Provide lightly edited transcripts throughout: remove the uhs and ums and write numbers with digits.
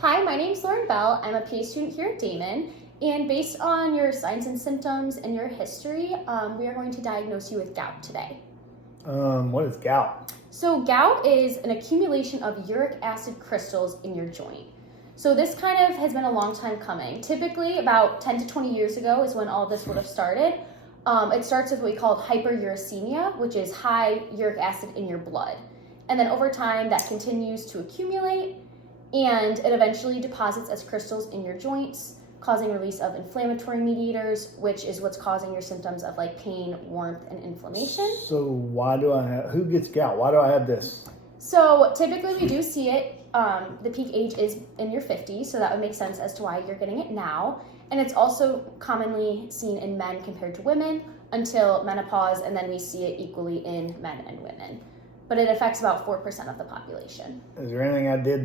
Hi, my name's Lauren Bell. I'm a PA student here at Damon, and based on your signs and symptoms and your history, we are going to diagnose you with gout today. What is gout? So gout is an accumulation of uric acid crystals in your joint. So this kind of has been a long time coming. Typically about 10 to 20 years ago is when all this would have started. It starts with what we call hyperuricemia, which is high uric acid in your blood. And then over time that continues to accumulate, and it eventually deposits as crystals in your joints, causing release of inflammatory mediators, which is what's causing your symptoms of like pain, warmth, and inflammation. So who gets gout? Why do I have this? So typically we do see it, the peak age is in your 50s, so that would make sense as to why you're getting it now. And it's also commonly seen in men compared to women until menopause, and then we see it equally in men and women. But it affects about 4% of the population. Is there anything I did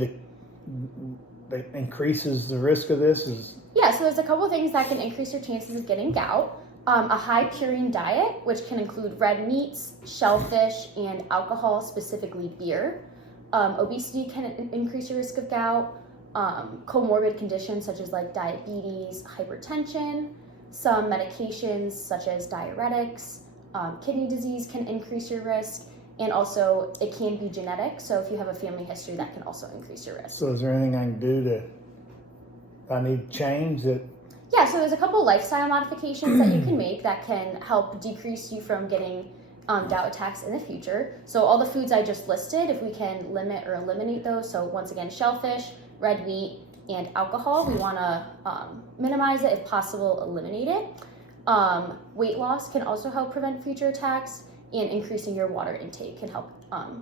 that increases the risk of this? Yeah, so there's a couple of things that can increase your chances of getting gout. A high purine diet, which can include red meats, shellfish, and alcohol, specifically beer. Obesity can increase your risk of gout. Comorbid conditions such as like diabetes, hypertension, some medications such as diuretics, kidney disease can increase your risk. And also, it can be genetic, so if you have a family history, that can also increase your risk. So is there anything I can do I need to change that? Yeah, so there's a couple lifestyle modifications that you can make that can help decrease you from getting gout attacks in the future. So all the foods I just listed, if we can limit or eliminate those, so once again, shellfish, red meat, and alcohol, we want to minimize it, if possible, eliminate it. Weight loss can also help prevent future attacks, and increasing your water intake can help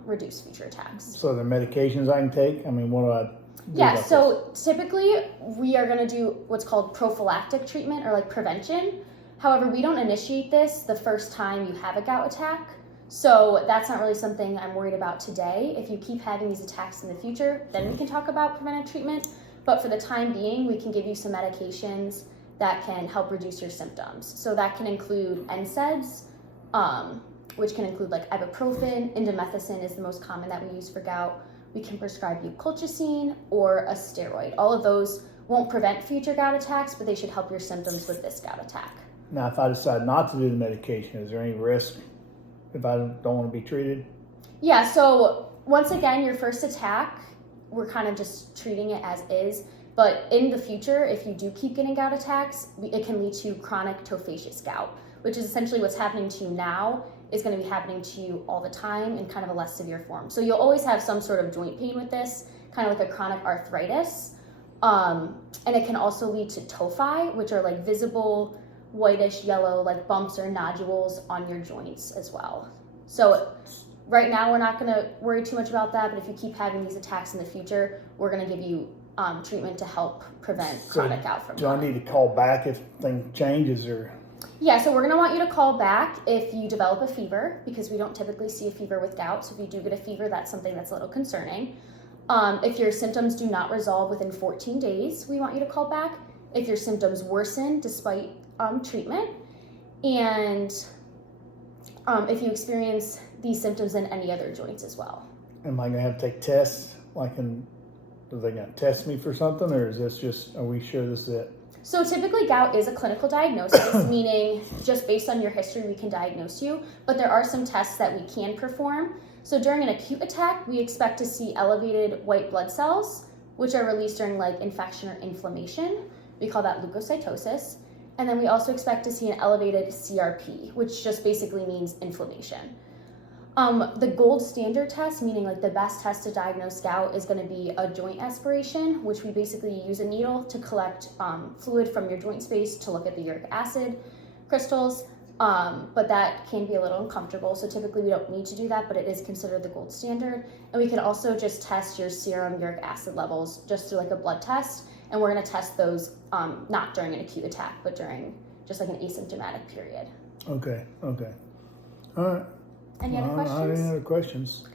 reduce future attacks. So the medications I can take? I mean, what do I do? Yeah, so typically we are going to do what's called prophylactic treatment or like prevention. However, we don't initiate this the first time you have a gout attack. So that's not really something I'm worried about today. If you keep having these attacks in the future, then we can talk about preventive treatment. But for the time being, we can give you some medications that can help reduce your symptoms. So that can include NSAIDs, which can include like ibuprofen. Indomethacin is the most common that we use for gout. We can prescribe you colchicine or a steroid. All of those won't prevent future gout attacks, but they should help your symptoms with this gout attack. Now, if I decide not to do the medication, is there any risk if I don't want to be treated? Yeah, so once again, your first attack, we're kind of just treating it as is. But in the future, if you do keep getting gout attacks, it can lead to chronic tophaceous gout, which is essentially what's happening to you now is going to be happening to you all the time in kind of a less severe form. So you'll always have some sort of joint pain with this, kind of like a chronic arthritis. And it can also lead to tophi, which are like visible whitish yellow like bumps or nodules on your joints as well. So right now we're not going to worry too much about that, but if you keep having these attacks in the future, we're going to give you treatment to help prevent chronic gout from coming. Do I need to call back if things changes or? Yeah, so we're going to want you to call back if you develop a fever, because we don't typically see a fever with gout. So if you do get a fever, that's something that's a little concerning. If your symptoms do not resolve within 14 days, we want you to call back. If your symptoms worsen despite treatment, and if you experience these symptoms in any other joints as well. Am I going to have to take tests? Are they going to test me for something, or is this just, are we sure this is it? So typically gout is a clinical diagnosis, meaning just based on your history, we can diagnose you, but there are some tests that we can perform. So during an acute attack, we expect to see elevated white blood cells, which are released during like infection or inflammation. We call that leukocytosis. And then we also expect to see an elevated CRP, which just basically means inflammation. The gold standard test, meaning like the best test to diagnose gout, is going to be a joint aspiration, which we basically use a needle to collect fluid from your joint space to look at the uric acid crystals, but that can be a little uncomfortable, so typically we don't need to do that, but it is considered the gold standard. And we can also just test your serum uric acid levels just through like a blood test, and we're going to test those not during an acute attack, but during just like an asymptomatic period. Okay. All right. Any other questions? I don't have any other questions.